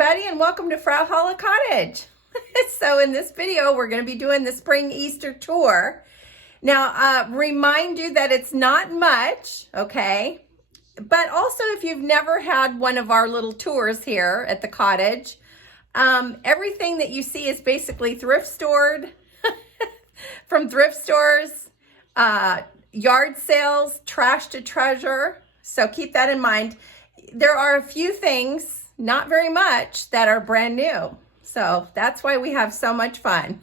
everybody, and welcome to Frau Holle Cottage. So in this video, we're going to be doing the spring Easter tour. Now, remind you that it's not much, okay? But also, if you've never had one of our little tours here at the cottage, everything that you see is basically thrift stored from thrift stores, yard sales, trash to treasure. So keep that in mind. There are a few things, not very much, that are brand new. So that's why we have so much fun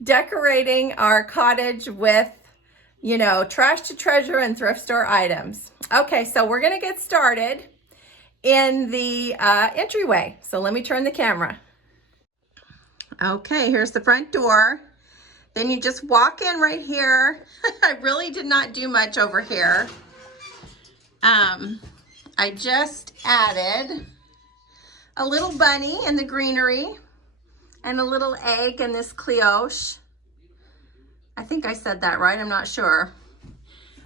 decorating our cottage with, you know, trash to treasure and thrift store items. Okay, so we're gonna get started in the entryway. So let me turn the camera. Okay, here's the front door. Then you just walk in right here. I really did not do much over here. I just added a little bunny in the greenery and a little egg in this cloche. I think I said that right, I'm not sure.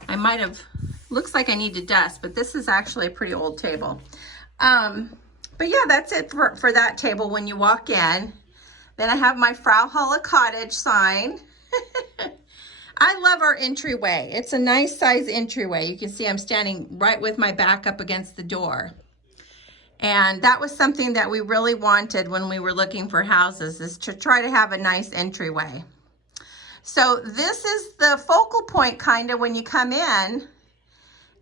I might have, looks like I need to dust, but this is actually a pretty old table. But yeah, that's it for that table when you walk in. Then I have my Frau Holle Cottage sign. I love our entryway. It's a nice size entryway. You can see I'm standing right with my back up against the door. And that was something that we really wanted when we were looking for houses, is to try to have a nice entryway. So this is the focal point kind of when you come in.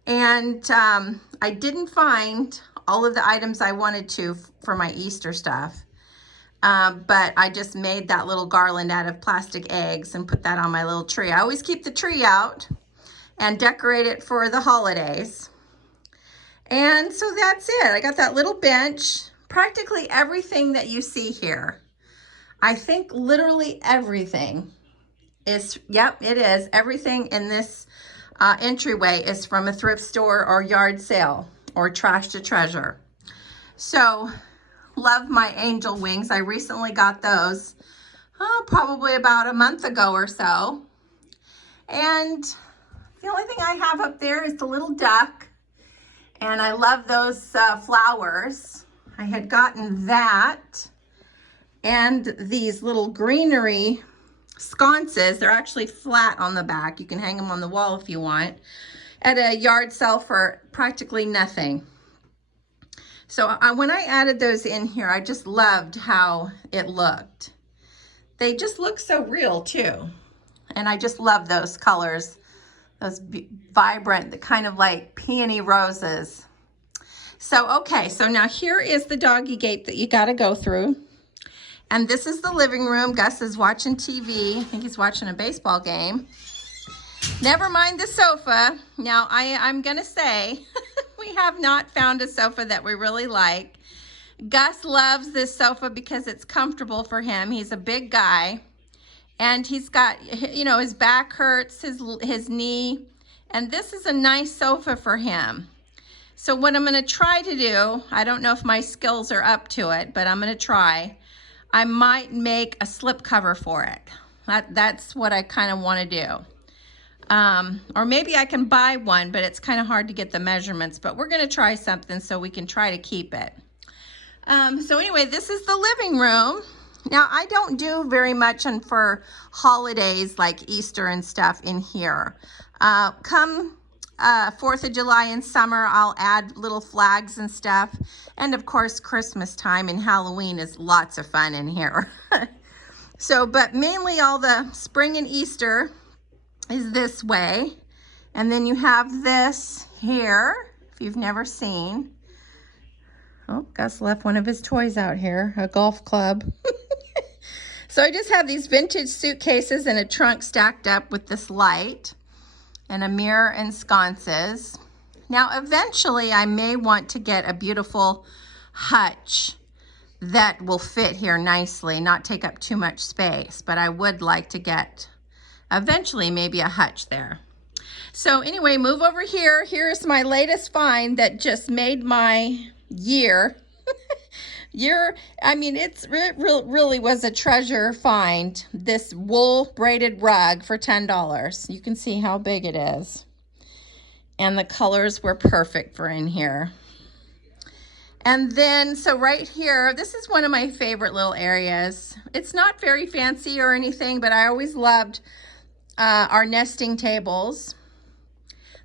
And I didn't find all of the items I wanted to for my Easter stuff. But I just made that little garland out of plastic eggs and put that on my little tree. I always keep the tree out and decorate it for the holidays. And so that's it. I got that little bench. Practically everything that you see here, I think literally everything is, yep, it is. Everything in this entryway is from a thrift store or yard sale or trash to treasure. So, love my angel wings. I recently got those probably about a month ago or so. And the only thing I have up there is the little duck. And I love those flowers. I had gotten that and these little greenery sconces. They're actually flat on the back. You can hang them on the wall if you want, at a yard sale for practically nothing. So when I added those in here, I just loved how it looked. They just look so real too. And I just love those colors, those vibrant, the kind of like peony roses. So, okay, so now here is the doggy gate that you gotta go through. And this is the living room. Gus is watching TV. I think he's watching a baseball game. Never mind the sofa. Now, I'm gonna say, we have not found a sofa that we really like. Gus loves this sofa because it's comfortable for him. He's a big guy and he's got, you know, his back hurts, his knee, and this is a nice sofa for him. So what I'm gonna try to do, I don't know if my skills are up to it, but I'm gonna try. I might make a slip cover for it. That's what I kind of wanna do. Or maybe I can buy one, but it's kind of hard to get the measurements, but we're going to try something so we can try to keep it. So anyway, this is the living room. Now, I don't do very much for holidays like Easter and stuff in here. Come 4th of July and summer, I'll add little flags and stuff. And of course, Christmas time and Halloween is lots of fun in here. So, but mainly all the spring and Easter is this way. And then you have this here, if you've never seen. Oh, Gus left one of his toys out here, a golf club. So I just have these vintage suitcases and a trunk stacked up with this light and a mirror and sconces. Now, eventually I may want to get a beautiful hutch that will fit here nicely, not take up too much space, but I would like to get eventually maybe a hutch there. So anyway, move over here. Here's my latest find that just made my year. I mean, it really was a treasure find. This wool braided rug for $10. You can see how big it is. And the colors were perfect for in here. And then, so right here, this is one of my favorite little areas. It's not very fancy or anything, but I always loved our nesting tables.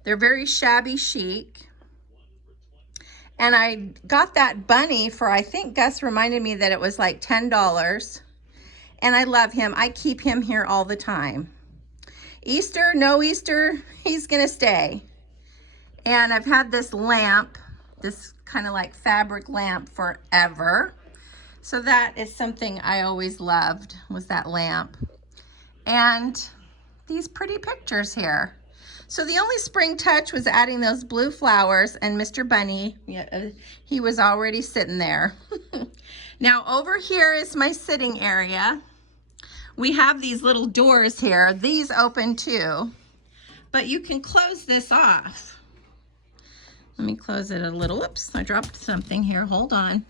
They're very shabby chic. And I got that bunny for, I think Gus reminded me that it was like $10. And I love him. I keep him here all the time. Easter, no Easter, he's gonna stay. And I've had this lamp, this kind of like fabric lamp forever. So that is something I always loved, was that lamp. And these pretty pictures here. So the only spring touch was adding those blue flowers, and Mr. Bunny, he was already sitting there. Now over here is my sitting area. We have these little doors here. These open too, but you can close this off. Let me close it a little. Oops, I dropped something here. Hold on.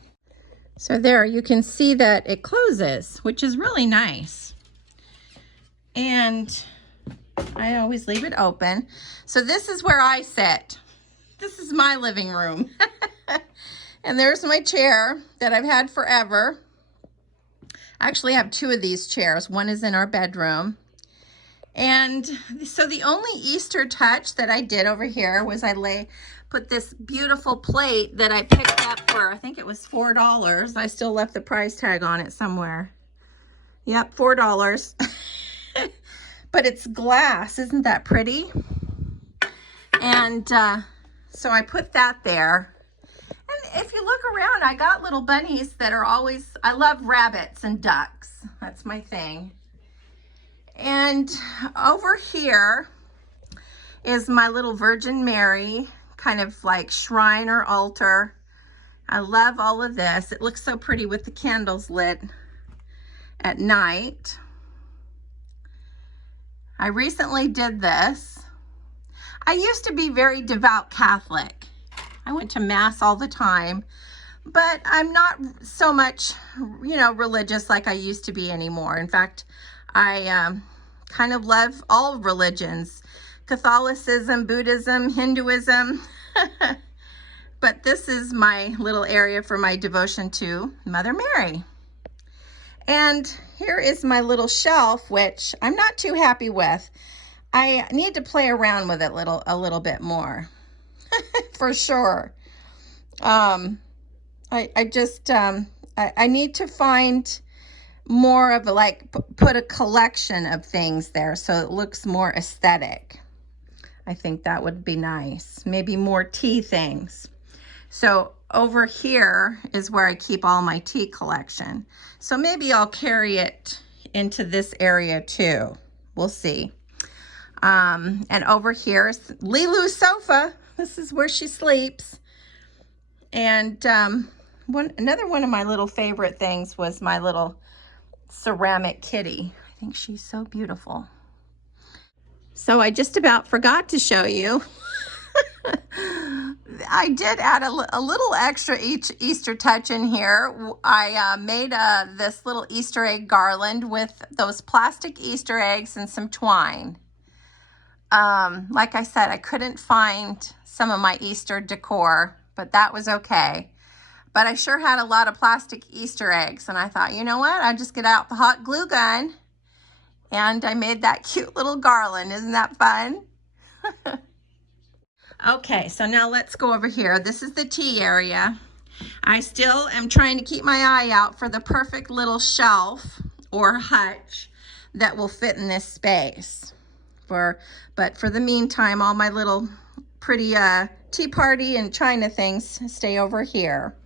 So there, you can see that it closes, which is really nice. And I always leave it open. So this is where I sit. This is my living room. And there's my chair that I've had forever. I actually have two of these chairs. One is in our bedroom. And so the only Easter touch that I did over here was I put this beautiful plate that I picked up for, I think it was $4. I still left the price tag on it somewhere. Yep, $4. But it's glass. Isn't that pretty? And so I put that there. And if you look around, I got little bunnies that are always, I love rabbits and ducks. That's my thing. And over here is my little Virgin Mary, kind of like shrine or altar. I love all of this. It looks so pretty with the candles lit at night. I recently did this. I used to be very devout Catholic. I went to Mass all the time, but I'm not so much, you know, religious like I used to be anymore. In fact, I kind of love all religions, Catholicism, Buddhism, Hinduism. But this is my little area for my devotion to Mother Mary. And here is my little shelf, which I'm not too happy with. I need to play around with it a little bit more, for sure. I need to find more of a, like, put a collection of things there so it looks more aesthetic. I think that would be nice. Maybe more tea things. So over here is where I keep all my tea collection. So maybe I'll carry it into this area too. We'll see. And over here is Lilu's sofa. This is where she sleeps. And another one of my little favorite things was my little ceramic kitty. I think she's so beautiful. So I just about forgot to show you. I did add a little extra Easter touch in here. I made this little Easter egg garland with those plastic Easter eggs and some twine. Like I said, I couldn't find some of my Easter decor, but that was okay. But I sure had a lot of plastic Easter eggs, and I thought, you know what? I'll just get out the hot glue gun, and I made that cute little garland. Isn't that fun? Okay, so now let's go over here. This is the tea area. I still am trying to keep my eye out for the perfect little shelf or hutch that will fit in this space. But for the meantime, all my little pretty tea party and china things stay over here.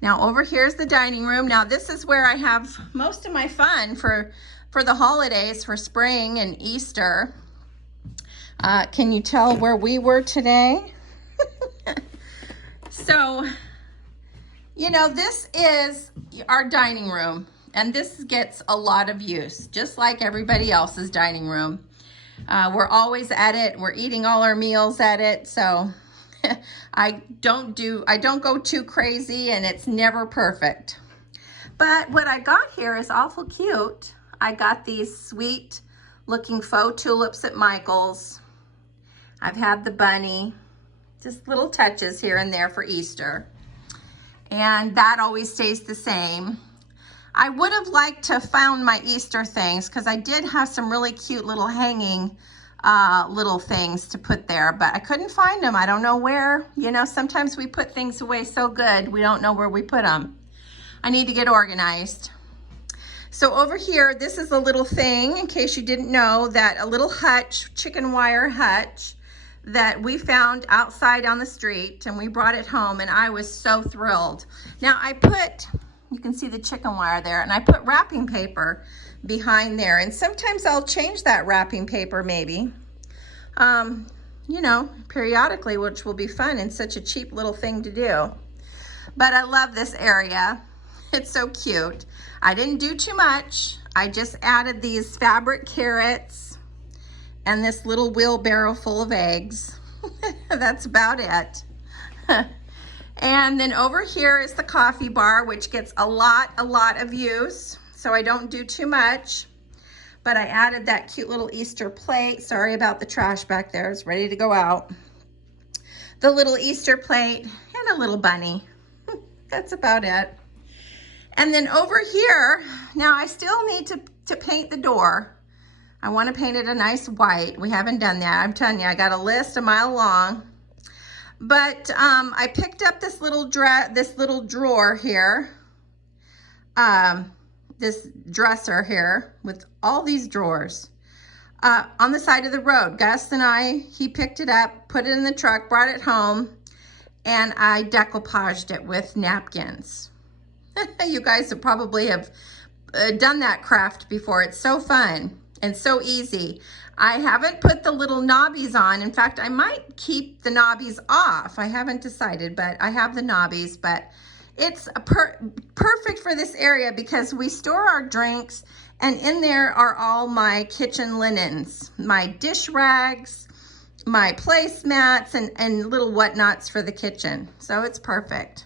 Now over here's the dining room. Now this is where I have most of my fun for the holidays, for spring and Easter. Can you tell where we were today? So, you know, this is our dining room, and this gets a lot of use, just like everybody else's dining room. We're always at it. We're eating all our meals at it. So I don't go too crazy, and it's never perfect. But what I got here is awful cute. I got these sweet looking faux tulips at Michael's. I've had the bunny, just little touches here and there for Easter. and that always stays the same. I would have liked to have found my Easter things because I did have some really cute little hanging little things to put there, but I couldn't find them. I don't know where. You know, sometimes we put things away so good we don't know where we put them. I need to get organized. So over here, this is a little thing, in case you didn't know, that a little hutch, chicken wire hutch, that we found outside on the street, and we brought it home, and I was so thrilled. Now I put, you can see the chicken wire there, and I put wrapping paper behind there, and sometimes I'll change that wrapping paper maybe, you know, periodically, which will be fun and such a cheap little thing to do. But I love this area. It's so cute. I didn't do too much. I just added these fabric carrots and this little wheelbarrow full of eggs. That's about it. And then over here is the coffee bar, which gets a lot of use. So I don't do too much. But I added that cute little Easter plate. Sorry about the trash back there. It's ready to go out. The little Easter plate and a little bunny. That's about it. And then over here, now I still need to paint the door. I want to paint it a nice white. We haven't done that. I'm telling you, I got a list a mile long. But I picked up this little drawer here, this dresser here with all these drawers on the side of the road. Gus and I, he picked it up, put it in the truck, brought it home, and I decoupaged it with napkins. You guys have probably done that craft before. It's so fun and so easy. I haven't put the little knobbies on. In fact, I might keep the knobbies off. I haven't decided, but I have the knobbies. But it's perfect for this area because we store our drinks, and in there are all my kitchen linens, my dish rags, my placemats, and little whatnots for the kitchen. So it's perfect.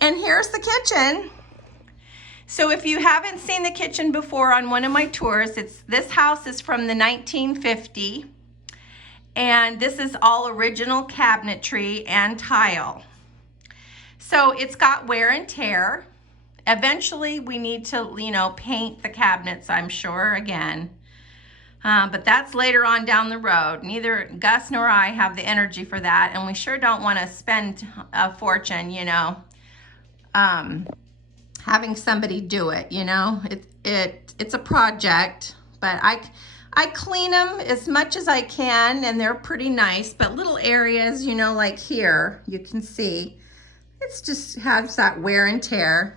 And here's the kitchen. So if you haven't seen the kitchen before on one of my tours, this house is from the 1950, and this is all original cabinetry and tile. So it's got wear and tear. Eventually we need to, you know, paint the cabinets, I'm sure, again. But that's later on down the road. Neither Gus nor I have the energy for that, and we sure don't want to spend a fortune, you know, having somebody do it, you know. It's a project, but I clean them as much as I can, and they're pretty nice. But little areas, you know, like here, you can see it's just has that wear and tear.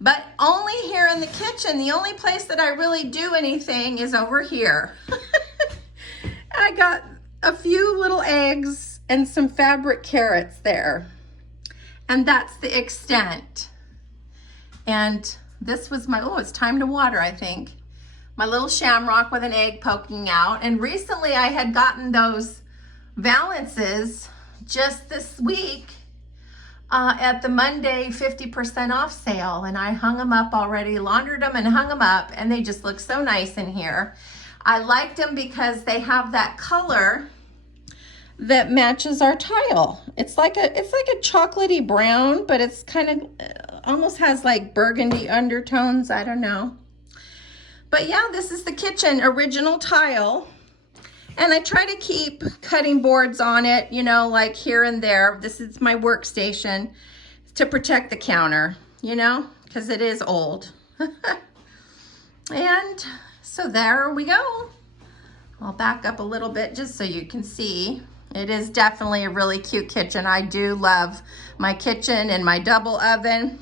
But only here in the kitchen. The only place that I really do anything is over here. I got a few little eggs and some fabric carrots there, and that's the extent. And this was my, oh, it's time to water, I think. My little shamrock with an egg poking out. And recently I had gotten those valances just this week at the Monday 50% off sale. And I hung them up already, laundered them and hung them up, and they just look so nice in here. I liked them because they have that color that matches our tile. It's like a chocolatey brown, but it's kind of almost has like burgundy undertones. I don't know. But yeah, this is the kitchen, original tile. And I try to keep cutting boards on it, you know, like here and there. This is my workstation to protect the counter, you know, because it is old. And so there we go. I'll back up a little bit just so you can see. It is definitely a really cute kitchen. I do love my kitchen and my double oven.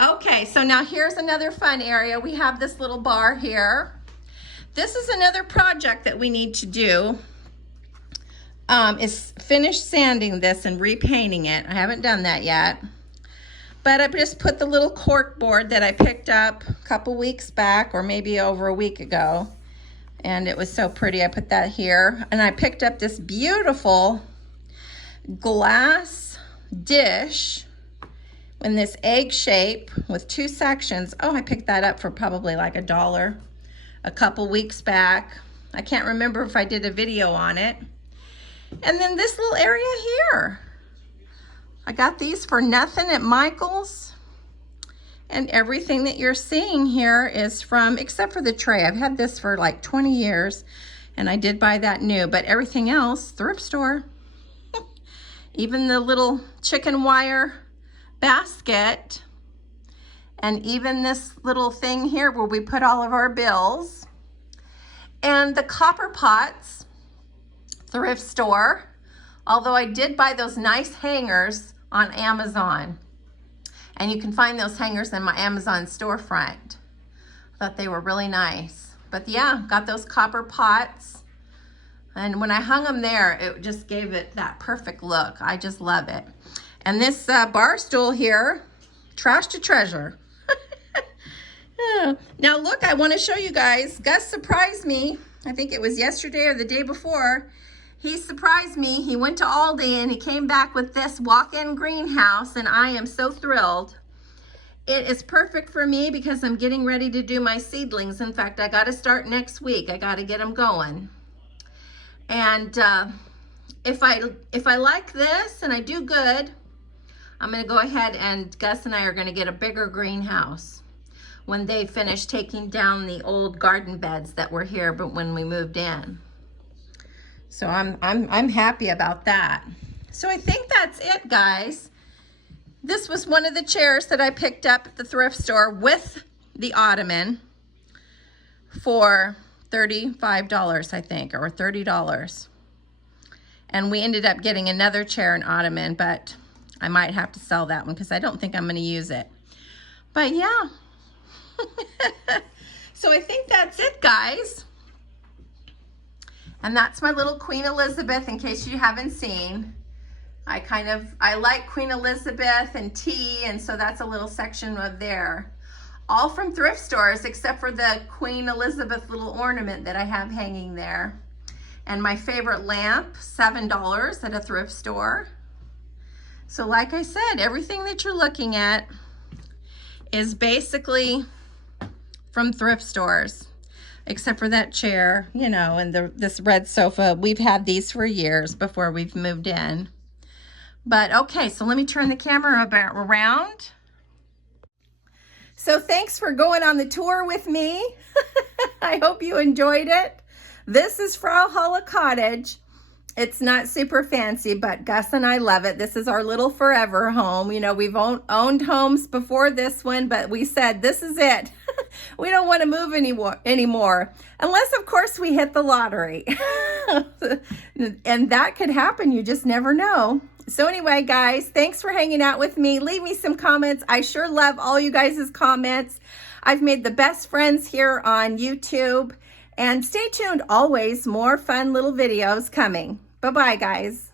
Okay, so now here's another fun area. We have this little bar here. This is another project that we need to do, is finish sanding this and repainting it. I haven't done that yet. But I just put the little cork board that I picked up a couple weeks back, or maybe over a week ago. And it was so pretty. I put that here. And I picked up this beautiful glass dish in this egg shape with 2 sections. Oh, I picked that up for probably like $1 a couple weeks back. I can't remember if I did a video on it. And then this little area here. I got these for nothing at Michael's. And everything that you're seeing here is from, except for the tray. I've had this for like 20 years and I did buy that new, but everything else, thrift store. Even the little chicken wire basket, and even this little thing here where we put all of our bills, and the copper pots, thrift store, although I did buy those nice hangers on Amazon. And you can find those hangers in my Amazon storefront. I thought they were really nice. But yeah, got those copper pots. And when I hung them there, it just gave it that perfect look. I just love it. And this bar stool here, trash to treasure. Now look, I want to show you guys. Gus surprised me. I think it was yesterday or the day before. He surprised me. He went to Aldi and he came back with this walk-in greenhouse, and I am so thrilled. It is perfect for me because I'm getting ready to do my seedlings. In fact, I got to start next week. I got to get them going. And if I like this and I do good, I'm going to go ahead and Gus and I are going to get a bigger greenhouse when they finish taking down the old garden beds that were here but when we moved in. So I'm happy about that. So I think that's it, guys. This was one of the chairs that I picked up at the thrift store with the ottoman for $35, I think, or $30. And we ended up getting another chair and ottoman, but I might have to sell that one because I don't think I'm going to use it. But yeah. So I think that's it, guys. And that's my little Queen Elizabeth, in case you haven't seen. I like Queen Elizabeth and tea, and so that's a little section of there. All from thrift stores, except for the Queen Elizabeth little ornament that I have hanging there. And my favorite lamp, $7 at a thrift store. So like I said, everything that you're looking at is basically from thrift stores. Except for that chair, you know, and this red sofa. We've had these for years before we've moved in. But okay, so let me turn the camera around. So thanks for going on the tour with me. I hope you enjoyed it. This is Frau Holle Cottage. It's not super fancy, but Gus and I love it. This is our little forever home. You know, we've owned homes before this one, but we said, this is it. We don't want to move anymore. Unless, of course, we hit the lottery. And that could happen. You just never know. So anyway, guys, thanks for hanging out with me. Leave me some comments. I sure love all you guys' comments. I've made the best friends here on YouTube. And stay tuned, always more fun little videos coming. Bye-bye, guys.